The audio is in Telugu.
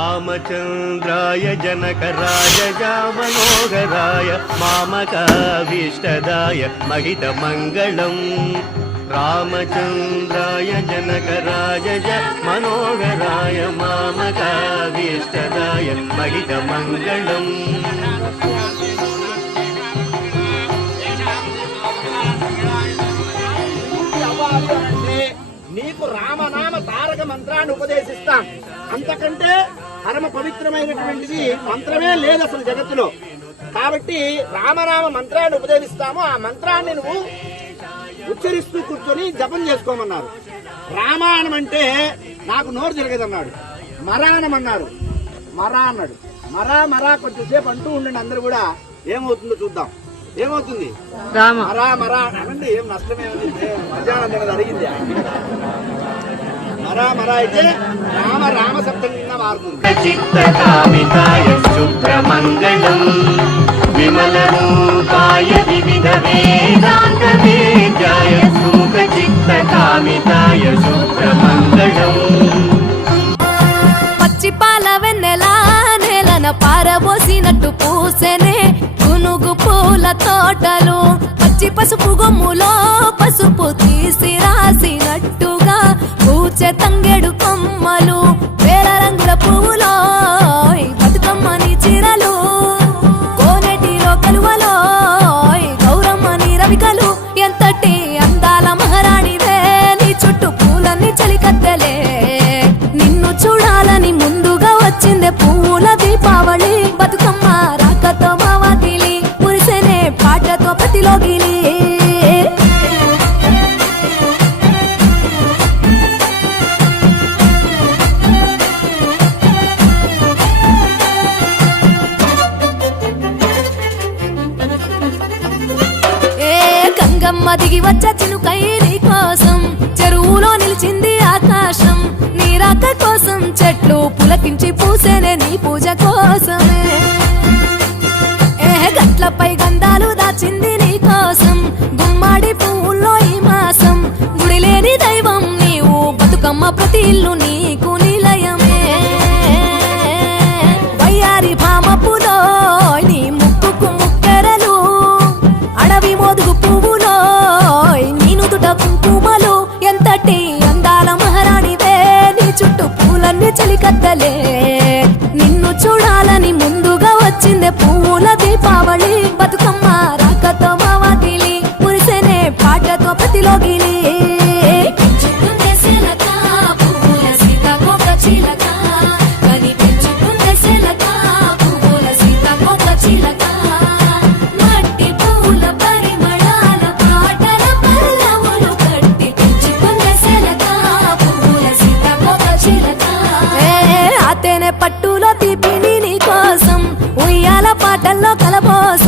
రామచంద్రాయ జనకరాజ మనోహరాయ మామకాభీష్టదాయ మహితమంగళం. రామచంద్రాయ జనకరాజ మనోహరాయ మామకాభీష్టదాయ మహితమంగళం. పూర్తి నీకు రామనామ తారక మంత్రాన్ని ఉపదేశిస్తాం. అంతకంటే పరమ పవిత్రమైనటువంటిది మంత్రమే లేదు అసలు జగత్తులో. కాబట్టి రామనామ మంత్రాన్ని ఉపదేశిస్తాము. ఆ మంత్రాన్ని నువ్వు ఉచ్చరిస్తూ కూర్చొని జపం చేసుకోమన్నారు. రామాయణం అంటే నాకు నోరు తిరగదన్నాడు. మరాణం అన్నారు మరా అన్నాడు. మరా మరా కొంచెంసేపు అంటూ ఉండండి అందరూ కూడా. ఏమవుతుందో చూద్దాం. ఏమవుతుంది? మరా మరా అనండి. ఏం నష్టమేముంది మధ్యాహ్నం అడిగింది మరా మరా అయితే రామ రామ శబ్దం కింద మారుతుంది చిత్తకామితాయ శుభ్రమంగళం విమలరూపాయ వివిధ వేదాంత వేద్యాయ సుఖ చిత్తకామితాయ శుభ్రమంగళం పచ్చి పాల వెన్నెల నేలన పారబోసినట్టు పూసెనే గునుగు పూల తోటలు పచ్చి పసుపు గొమ్ములో బతుకమ్మలు వేల రంగుల పువ్వులో బతుకమ్మని చీరలు కోనెటిలో కలువలో గౌరమ్మని రవికలు ఎంతటి అందాల మహారాణివే నీ చుట్టూ పూలన్నీ చలికత్తెలే. నిన్ను చూడాలని ముందుగా వచ్చిందే పువ్వు గంగమ్మ దిగి వచ్చ చినుకై నీ కోసం. చెరువులో నిలిచింది ఆకాశం నీ రాక కోసం. చెట్లు పులకించి పూసేనే నీ పూజ కోసమే. ఏ గట్లపై గంధాలు దాచింది నీ కోసం. గుమ్మాడి పువ్వుల్లో ఈ మాసం గుడి లేని దైవం నీవు. బతుకమ్మ ప్రతి ఇల్లు నీ పూలన్నీ చలికత్తలే. నిన్ను చూడాలని ముందుగా వచ్చింది పువ్వుల దీపావళి. తేనె పట్టులో తీపిని నీ కోసం ఉయ్యాల పాటల్లో కలబోసాం